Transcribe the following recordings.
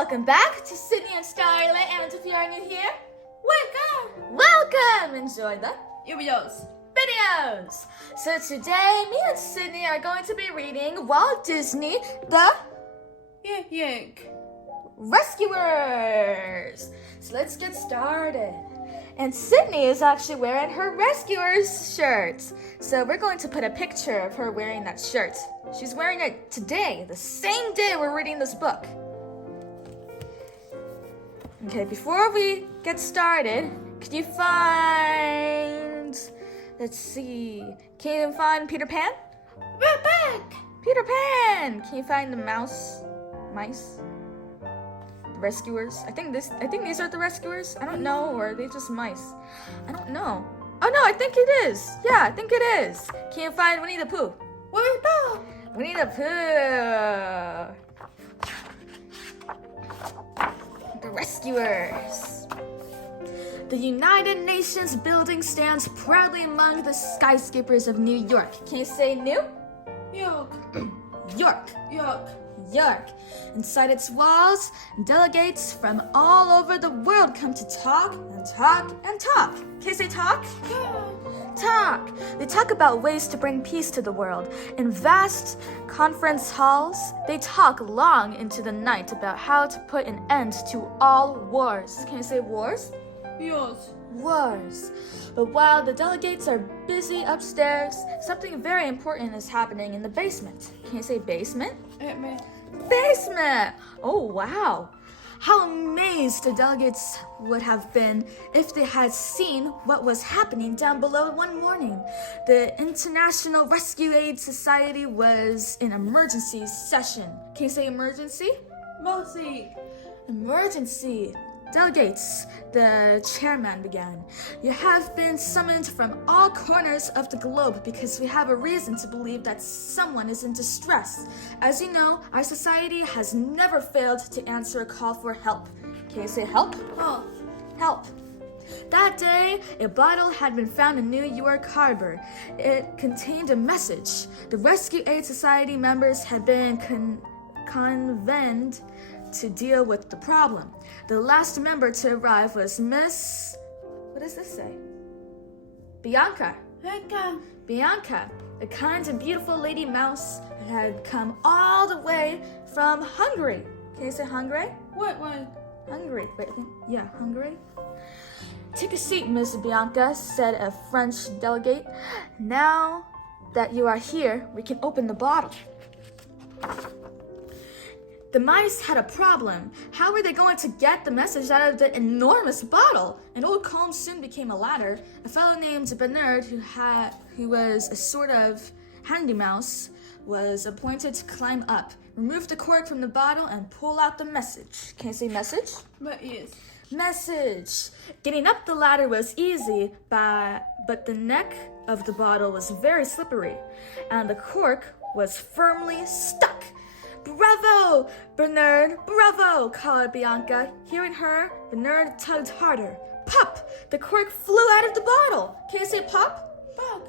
welcome back to Sydney and Starlight. And if you are new here, welcome! Enjoy the videos. So today, me and Sydney are going to be reading Walt Disney, The Rescuers. So let's get started. And Sydney is actually wearing her Rescuers shirt. So we're going to put a picture of her wearing that shirt. She's wearing it today, the same day we're reading this book. Okay, before we get started, can you find... Let's see. Can you find Peter Pan? We're back! Peter Pan! Can you find the mice? The rescuers? I think these are the rescuers. I don't know, or are they just mice? I don't know. Oh no, I think it is. Yeah, I think it is. Can you find Winnie the Pooh? Winnie the Pooh. The Rescuers. The United Nations building stands proudly among the skyscrapers of New York. Can you say New? York. York. Inside its walls, delegates from all over the world come to talk and talk and talk. Can you say talk? Talk. They talk about ways to bring peace to the world. In vast conference halls, they talk long into the night about how to put an end to all wars. Can you say wars? Yours. Wars. But while the delegates are busy upstairs, something very important is happening in the basement. Can you say basement? Basement! Oh, wow. How amazed the delegates would have been if they had seen what was happening down below one morning. The International Rescue Aid Society was in emergency session. Can you say emergency? Emergency. Delegates, the chairman began. You have been summoned from all corners of the globe because we have a reason to believe that someone is in distress. As you know, our society has never failed to answer a call for help. Can you say help? Help. That day, a bottle had been found in New York Harbor. It contained a message. The Rescue Aid Society members had been convened to deal with the problem. The last member to arrive was Miss... What does this say? Bianca, a kind and beautiful lady mouse that had come all the way from Hungary. Can you say Hungary? What one? Hungary. Wait, Hungary. Take a seat, Miss Bianca, said a French delegate. Now that you are here, we can open the bottle. The mice had a problem. How were they going to get the message out of the enormous bottle? An old comb soon became a ladder. A fellow named Bernard, who was a sort of handy mouse, was appointed to climb up, remove the cork from the bottle, and pull out the message. Can you say message? Yes. Message. Getting up the ladder was easy, but the neck of the bottle was very slippery, and the cork was firmly stuck. Bravo, Bernard, bravo, called Bianca. Hearing her, Bernard tugged harder. Pop! The cork flew out of the bottle. Can you say pop? Pop.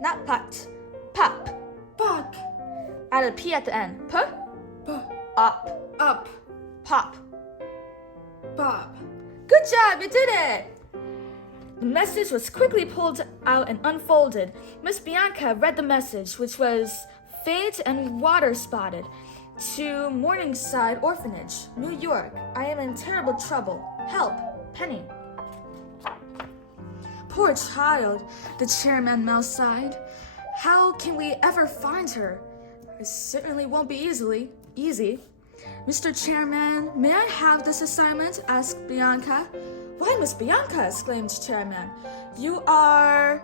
Not pot. Pop. Add a P at the end. P? Up. Pop. Good job, you did it! The message was quickly pulled out and unfolded. Miss Bianca read the message, which was... faint and water spotted. To Morningside Orphanage, New York. I am in terrible trouble. Help. Penny. Poor child, the chairman mouse sighed. How can we ever find her? It certainly won't be easy. Mr. Chairman, may I have this assignment? Asked Bianca. Why, Miss Bianca? Exclaimed Chairman. You are...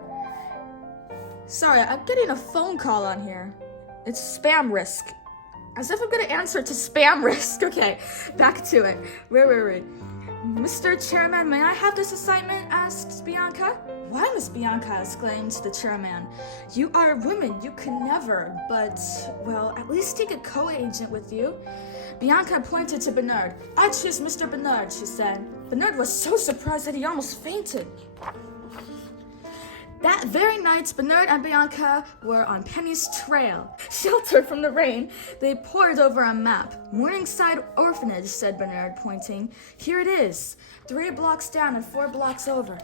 Sorry, I'm getting a phone call on here. It's spam risk. As if I'm going to answer to spam risk. Okay, back to it. Wait. Mr. Chairman, may I have this assignment? Asked Bianca. Why, Miss Bianca? Exclaimed the chairman. You are a woman. You can never. But, well, at least take a co-agent with you. Bianca pointed to Bernard. I choose Mr. Bernard, she said. Bernard was so surprised that he almost fainted. That very night, Bernard and Bianca were on Penny's trail. Sheltered from the rain, they pored over a map. Morningside Orphanage, said Bernard, pointing. Here it is, 3 blocks down and 4 blocks over.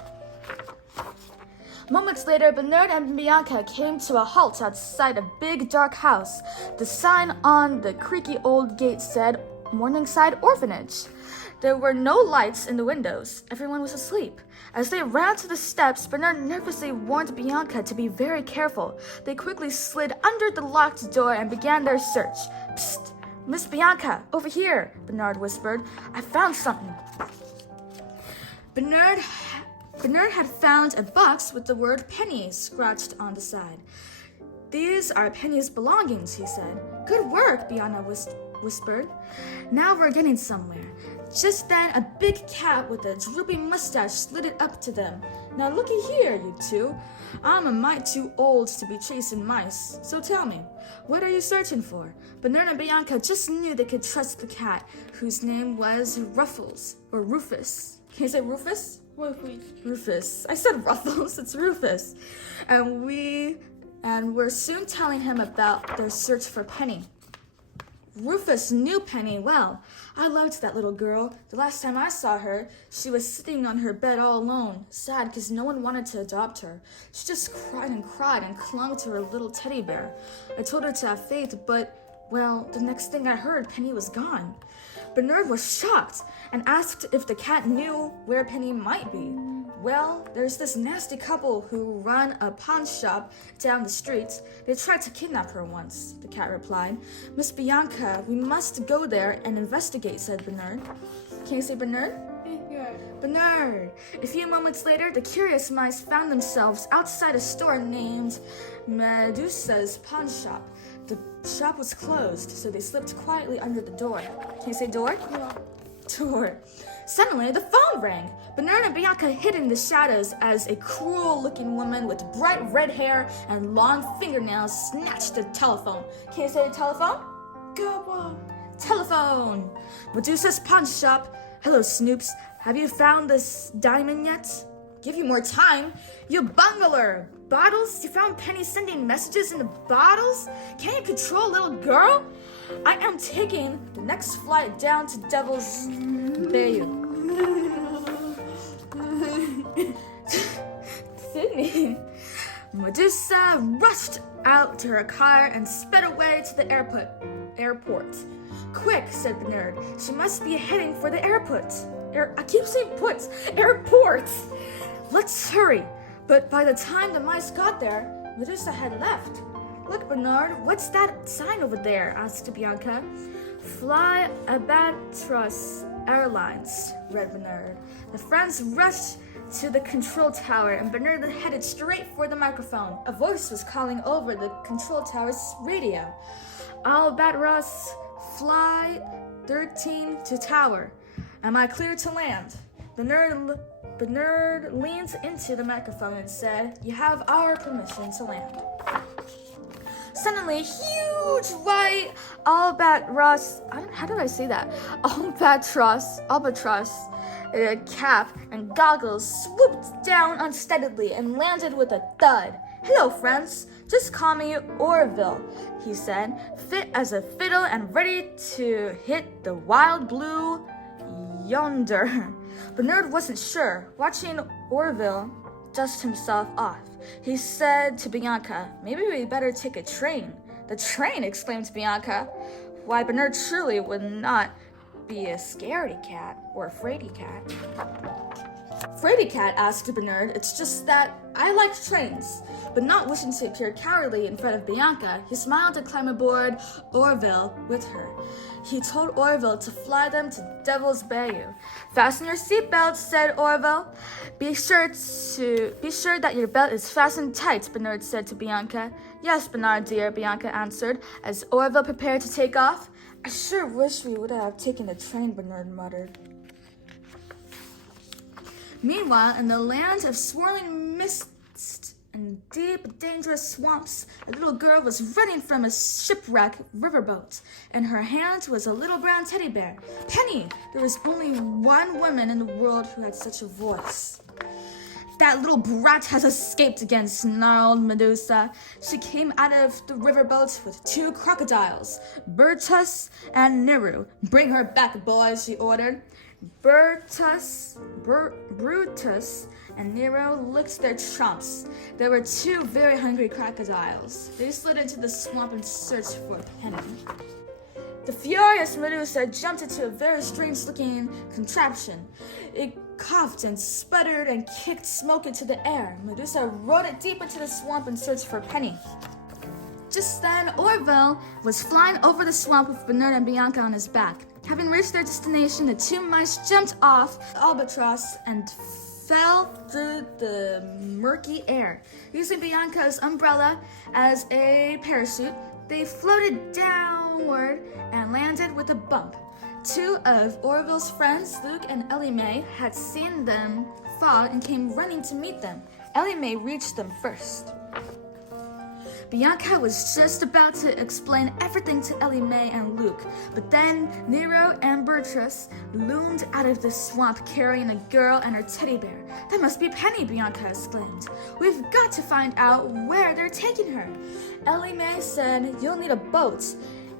Moments later, Bernard and Bianca came to a halt outside a big dark house. The sign on the creaky old gate said, Morningside Orphanage. There were no lights in the windows. Everyone was asleep. As they ran to the steps, Bernard nervously warned Bianca to be very careful. They quickly slid under the locked door and began their search. Psst! Miss Bianca, over here, Bernard whispered. I found something. Bernard had found a box with the word Penny scratched on the side. These are Penny's belongings, he said. Good work, Bianca whispered. Now we're getting somewhere. Just then, a big cat with a droopy mustache slid it up to them. Now looky here, you two. I'm a mite too old to be chasing mice, so tell me, what are you searching for? Bernard and Bianca just knew they could trust the cat, whose name was Ruffles, or Rufus. Can you say Rufus? Rufus. I said Ruffles, it's Rufus. And we're soon telling him about their search for Penny. Rufus knew Penny well. I loved that little girl. The last time I saw her, she was sitting on her bed all alone, sad because no one wanted to adopt her. She just cried and clung to her little teddy bear. I told her to have faith, but, well, the next thing I heard, Penny was gone. Bernard was shocked and asked if the cat knew where Penny might be. Well, there's this nasty couple who run a pawn shop down the street. They tried to kidnap her once, the cat replied. Miss Bianca, we must go there and investigate, said Bernard. Can you say Bernard? Yeah. Bernard. A few moments later, the curious mice found themselves outside a store named Medusa's Pawn Shop. The shop was closed, so they slipped quietly under the door. Can you say door? Yeah. Door. Suddenly, the phone rang. Bernard and Bianca hid in the shadows as a cruel-looking woman with bright red hair and long fingernails snatched the telephone. Can you say telephone? Go. Telephone. Medusa's pawn shop. Hello, Snoops. Have you found this diamond yet? Give you more time. You bungler. Bottles? You found Penny sending messages in the bottles? Can't you control a little girl? I am taking the next flight down to Devil's Bayou. Sydney. Medusa rushed out to her car and sped away to the airport. Quick, said Bernard. She must be heading for the airport. I keep saying airport. Let's hurry. But by the time the mice got there, Medusa had left. Look, Bernard, what's that sign over there? Asked Bianca. Fly Albatross Airlines, read Bernard. The friends rushed to the control tower, and Bernard headed straight for the microphone. A voice was calling over the control tower's radio. Albatross, flight 13 to tower. Am I clear to land? Bernard leaned into the microphone and said, You have our permission to land. Suddenly, huge white albatross, how did I say that? Albatross, cap and goggles swooped down unsteadily and landed with a thud. Hello, friends. Just call me Orville, he said, fit as a fiddle and ready to hit the wild blue yonder. Bernard wasn't sure. Watching Orville dust himself off, he said to Bianca, Maybe we better take a train. The train, exclaimed Bianca. Why, Bernard truly would not be a scaredy cat or a fraidy cat. Fraidy cat, asked Bernard. It's just that I like trains. But not wishing to appear cowardly in front of Bianca, he smiled to climb aboard Orville with her. He told Orville to fly them to Devil's Bayou. Fasten your seatbelts, said Orville. Be sure that your belt is fastened tight, Bernard said to Bianca. Yes, Bernard dear, Bianca answered, as Orville prepared to take off. I sure wish we would have taken the train, Bernard muttered. Meanwhile, in the land of swirling mist and deep, dangerous swamps, a little girl was running from a shipwreck riverboat. In her hand was a little brown teddy bear. Penny! There was only one woman in the world who had such a voice. That little brat has escaped again, snarled Medusa. She came out of the riverboat with 2 crocodiles, Brutus and Nero. Bring her back, boys, she ordered. Brutus and Nero licked their chops. There were 2 very hungry crocodiles. They slid into the swamp in search for a penny. The furious Medusa jumped into a very strange-looking contraption. It coughed and sputtered and kicked smoke into the air. Medusa rode it deep into the swamp in search for a penny. Just then, Orville was flying over the swamp with Bernard and Bianca on his back. Having reached their destination, the 2 mice jumped off the albatross and fell through the murky air. Using Bianca's umbrella as a parachute, they floated downward and landed with a bump. 2 of Orville's friends, Luke and Ellie Mae, had seen them fall and came running to meet them. Ellie Mae reached them first. Bianca was just about to explain everything to Ellie Mae and Luke, but then Nero and Beatrice loomed out of the swamp carrying a girl and her teddy bear. That must be Penny, Bianca exclaimed. We've got to find out where they're taking her. Ellie Mae said, you'll need a boat.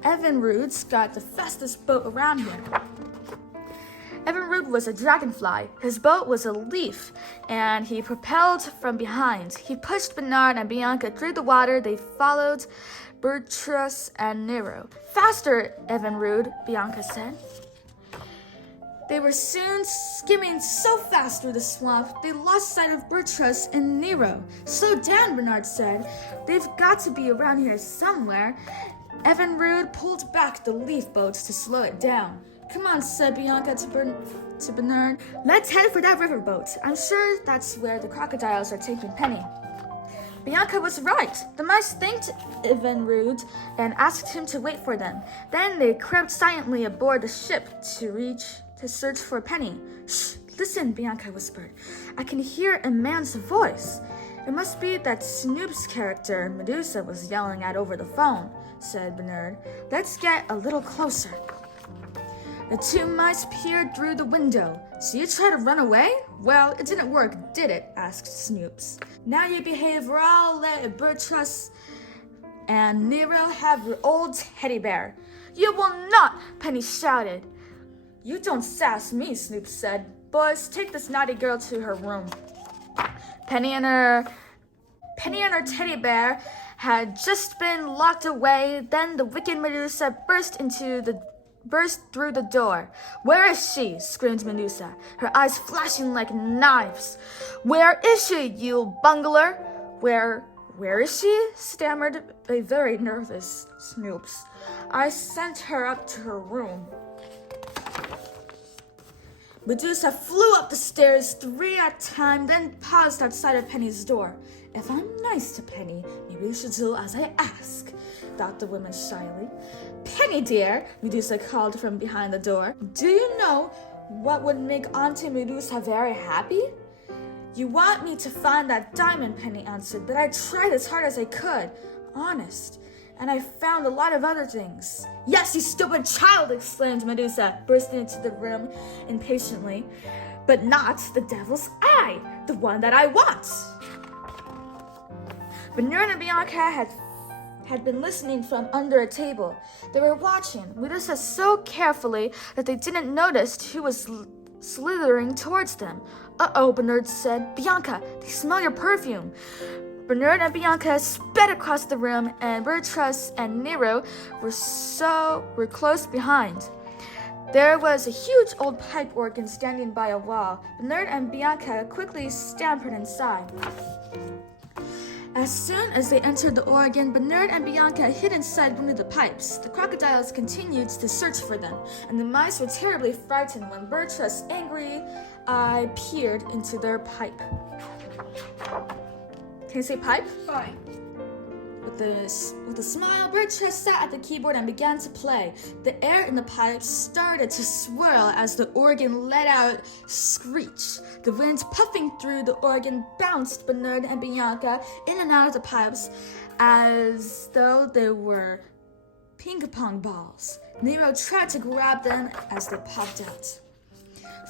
Evinrude's got the fastest boat around here. Evinrude was a dragonfly. His boat was a leaf, and he propelled from behind. He pushed Bernard and Bianca through the water. They followed Beatrice and Nero. Faster, Evinrude, Bianca said. They were soon skimming so fast through the swamp, they lost sight of Beatrice and Nero. Slow down, Bernard said. They've got to be around here somewhere. Evinrude pulled back the leaf boat to slow it down. Come on, said Bianca to Bernard. Let's head for that riverboat. I'm sure that's where the crocodiles are taking Penny. Bianca was right. The mice thanked Evinrude and asked him to wait for them. Then they crept silently aboard the ship to search for Penny. Shh, listen, Bianca whispered. I can hear a man's voice. It must be that Snoop's character Medusa was yelling at over the phone, said Bernard. Let's get a little closer. The 2 mice peered through the window. So you try to run away? Well, it didn't work, did it? Asked Snoops. Now you behave or I'll let Beatrice and Nero have your old teddy bear. You will not, Penny shouted. You don't sass me, Snoops said. Boys, take this naughty girl to her room. Penny and her teddy bear had just been locked away. Then the wicked Medusa burst through the door. Where is she? Screamed Medusa, her eyes flashing like knives. Where is she, you bungler? Where is she? Stammered a very nervous Snoops. I sent her up to her room. Medusa flew up the stairs 3 at a time, then paused outside of Penny's door. If I'm nice to Penny, maybe you should do as I ask, thought the woman shyly. Penny, dear, Medusa called from behind the door. Do you know what would make Auntie Medusa very happy? You want me to find that diamond, Penny answered, but I tried as hard as I could. Honest. And I found a lot of other things. Yes, you stupid child, exclaimed Medusa, bursting into the room impatiently. But not the devil's eye, the one that I want. Bernard and Bianca had been listening from under a table. They were watching Medusa so carefully that they didn't notice who was slithering towards them. Uh-oh, Bernard said. Bianca, they smell your perfume. Bernard and Bianca sped across the room, and Beatrice and Nero were close behind. There was a huge old pipe organ standing by a wall. Bernard and Bianca quickly scampered inside. As soon as they entered the organ, Bernard and Bianca hid inside one of the pipes. The crocodiles continued to search for them, and the mice were terribly frightened when Beatrice's angry eye peered into their pipe. Can you say pipe? Fine. With a smile, Beatrice sat at the keyboard and began to play. The air in the pipe started to swirl as the organ let out a screech. The wind puffing through the organ bounced Bernard and Bianca in and out of the pipes as though they were ping-pong balls. Nero tried to grab them as they popped out.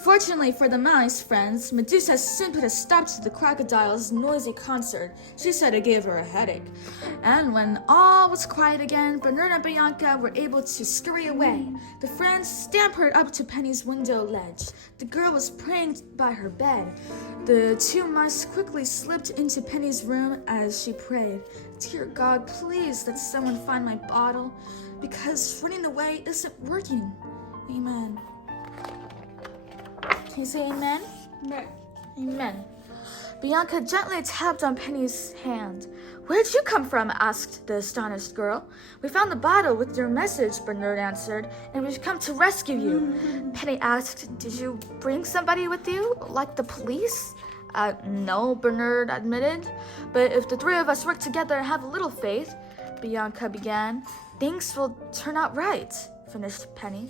Fortunately for the mice friends, Medusa soon put a stop to the crocodile's noisy concert. She said it gave her a headache. And when all was quiet again, Bernard and Bianca were able to scurry away. The friends scampered up to Penny's window ledge. The girl was praying by her bed. The two mice quickly slipped into Penny's room as she prayed. Dear God, please let someone find my bottle, because running away isn't working. Amen. Can you say amen? No. Amen. Bianca gently tapped on Penny's hand. Where'd you come from? Asked the astonished girl. We found the bottle with your message, Bernard answered, and we've come to rescue you. Penny asked, did you bring somebody with you, like the police? No, Bernard admitted. But if the three of us work together and have a little faith, Bianca began, things will turn out right, finished Penny.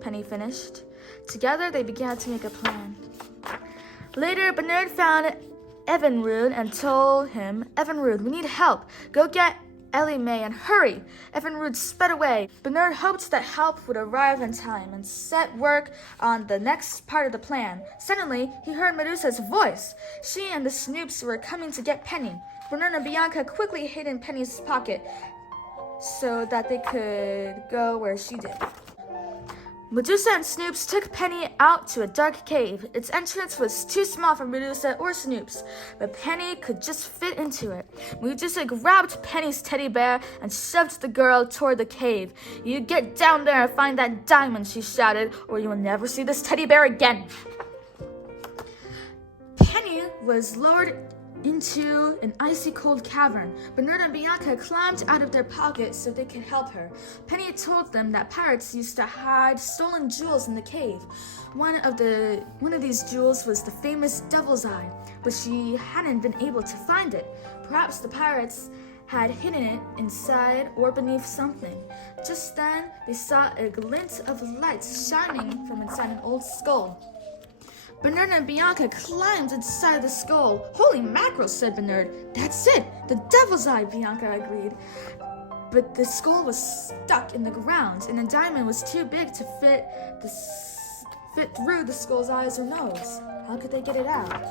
Penny finished. Together, they began to make a plan. Later, Bernard found Evinrude and told him, Evinrude, we need help. Go get Ellie Mae and hurry. Evinrude sped away. Bernard hoped that help would arrive in time and set work on the next part of the plan. Suddenly, he heard Medusa's voice. She and the Snoops were coming to get Penny. Bernard and Bianca quickly hid in Penny's pocket so that they could go where she did. Medusa and Snoops took Penny out to a dark cave. Its entrance was too small for Medusa or Snoops, but Penny could just fit into it. Medusa grabbed Penny's teddy bear and shoved the girl toward the cave. You get down there and find that diamond, she shouted, or you will never see this teddy bear again. Penny was lowered into an icy cold cavern. Bernard and Bianca climbed out of their pockets so they could help her. Penny told them that pirates used to hide stolen jewels in the cave. One of these jewels was the famous Devil's Eye, but she hadn't been able to find it. Perhaps the pirates had hidden it inside or beneath something. Just then, they saw a glint of light shining from inside an old skull. Bernard and Bianca climbed inside the skull. Holy mackerel, said Bernard. That's it, the Devil's Eye, Bianca agreed. But the skull was stuck in the ground, and the diamond was too big to fit through the skull's eyes or nose. How could they get it out?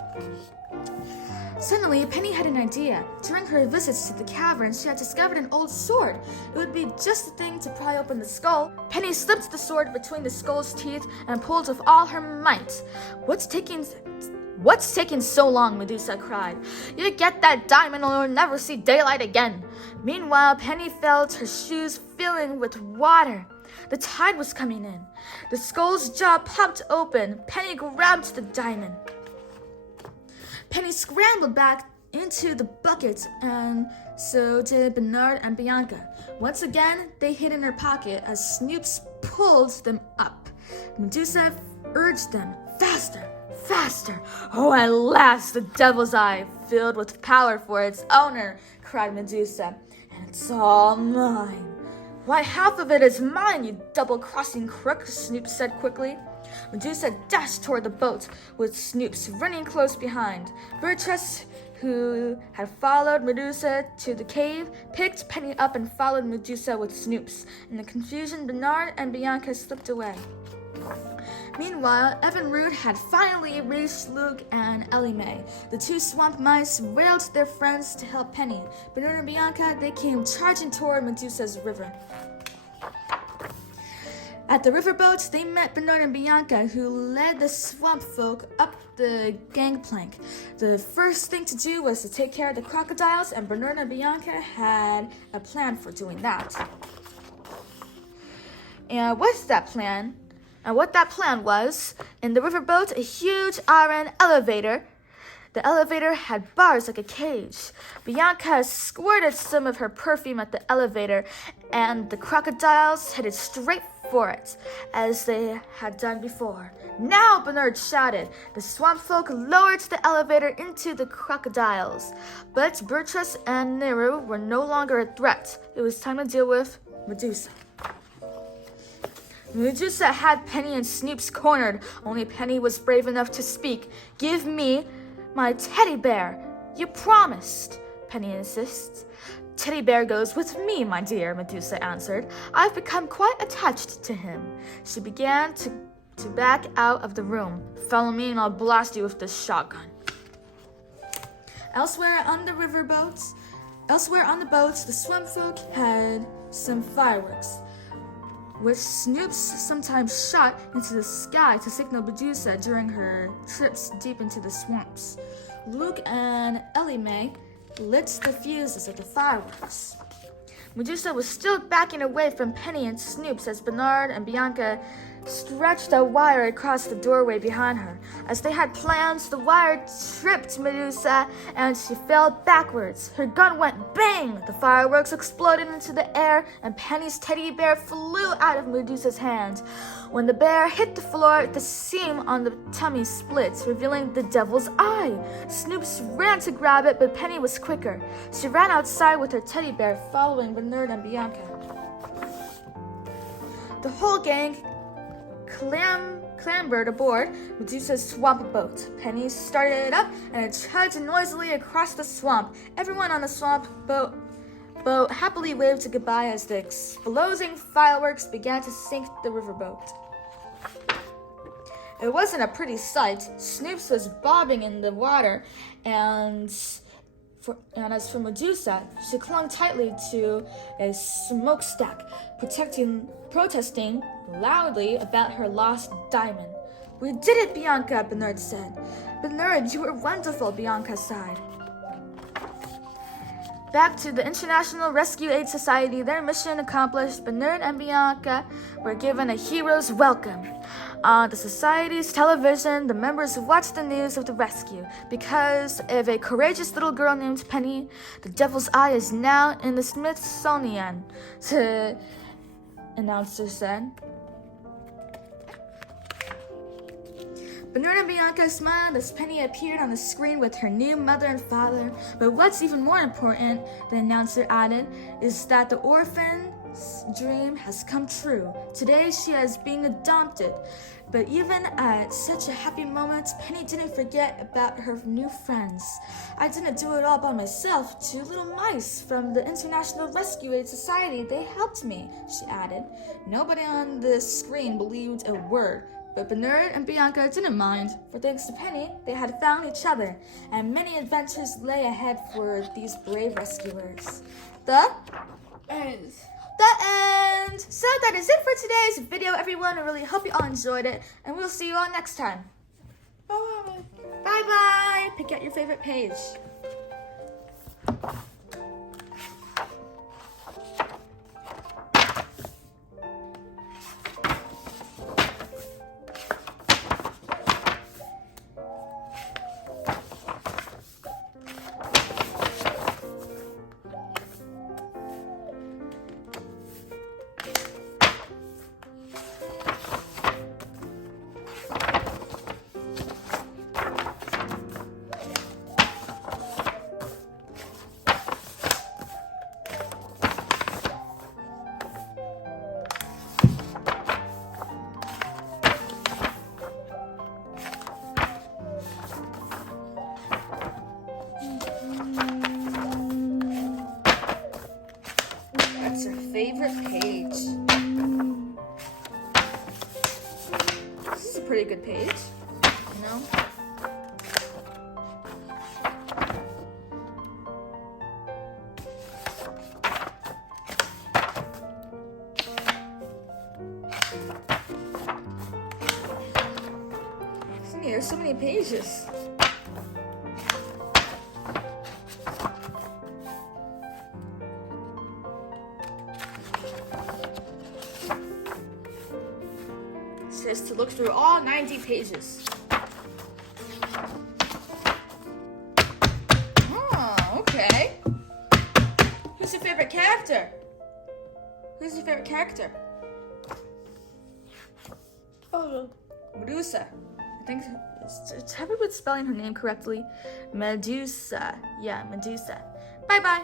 Suddenly, Penny had an idea. During her visits to the cavern, she had discovered an old sword. It would be just the thing to pry open the skull. Penny slipped the sword between the skull's teeth and pulled with all her might. What's taking so long? Medusa cried. You get that diamond or you'll never see daylight again. Meanwhile, Penny felt her shoes filling with water. The tide was coming in. The skull's jaw popped open. Penny grabbed the diamond. Penny scrambled back into the bucket, and so did Bernard and Bianca. Once again, they hid in her pocket as Snoops pulled them up. Medusa urged them, faster, faster. Oh, at last, the Devil's Eye, filled with power for its owner, cried Medusa. And it's all mine. Why, half of it is mine, you double-crossing crook, Snoops said quickly. Medusa dashed toward the boat, with Snoops running close behind. Beatrice, who had followed Medusa to the cave, picked Penny up and followed Medusa with Snoops. In the confusion, Bernard and Bianca slipped away. Meanwhile, Evinrude had finally reached Luke and Ellie Mae. The two swamp mice railed their friends to help Penny. Bernard and Bianca, they came charging toward Medusa's river. At the riverboat, they met Bernard and Bianca, who led the swamp folk up the gangplank. The first thing to do was to take care of the crocodiles, and Bernard and Bianca had a plan for doing that. And what that plan was, in the riverboat, a huge iron elevator. The elevator had bars like a cage. Bianca squirted some of her perfume at the elevator, and the crocodiles headed straight for it, as they had done before. Now, Bernard shouted. The swamp folk lowered the elevator into the crocodiles. But Beatrice and Nero were no longer a threat. It was time to deal with Medusa. Medusa had Penny and Snoops cornered. Only Penny was brave enough to speak. Give me my teddy bear. You promised, Penny insists. Teddy bear goes with me, my dear, Medusa answered. I've become quite attached to him. She began to to back out of the room. Follow me and I'll blast you with this shotgun. Elsewhere on the boats, the swim folk had some fireworks, which Snoops sometimes shot into the sky to signal Medusa during her trips deep into the swamps. Luke and Ellie Mae lit the fuses of the fireworks. Medusa was still backing away from Penny and Snoops as Bernard and Bianca stretched a wire across the doorway behind her. As they had planned, the wire tripped Medusa and she fell backwards. Her gun went bang! The fireworks exploded into the air and Penny's teddy bear flew out of Medusa's hand. When the bear hit the floor, the seam on the tummy split, revealing the devil's eye. Snoops ran to grab it, but Penny was quicker. She ran outside with her teddy bear, following Bernard and Bianca. The whole gang clambered aboard Medusa's swamp boat. Penny started it up and it trudged noisily across the swamp. Everyone on the swamp boat happily waved goodbye as the exploding fireworks began to sink the riverboat. It wasn't a pretty sight. Snoops was bobbing in the water, and as for Medusa, she clung tightly to a smokestack, protesting loudly about her lost diamond. "We did it, Bianca," Bernard said. "Bernard, you were wonderful," Bianca sighed. Back to the International Rescue Aid Society, their mission accomplished, Bernard and Bianca were given a hero's welcome. On the Society's television, the members watched the news of the rescue. Because of a courageous little girl named Penny, the Devil's Eye is now in the Smithsonian, the announcer said. Bernard and Bianca smiled as Penny appeared on the screen with her new mother and father. But what's even more important, the announcer added, is that the orphan's dream has come true. Today she is being adopted. But even at such a happy moment, Penny didn't forget about her new friends. "I didn't do it all by myself. 2 little mice from the International Rescue Aid Society, they helped me," she added. Nobody on the screen believed a word. But Bernard and Bianca didn't mind, for thanks to Penny, they had found each other, and many adventures lay ahead for these brave rescuers. The end. So that is it for today's video, everyone. I really hope you all enjoyed it, and we'll see you all next time. Bye. Bye-bye. Pick out your favorite page. That's her favorite page. This is a pretty good page, you know? There's so many pages. Says to look through all 90 pages. Oh, okay. Who's your favorite character? Oh, Medusa. I think have we been spelling her name correctly? Medusa. Yeah, Medusa. Bye-bye.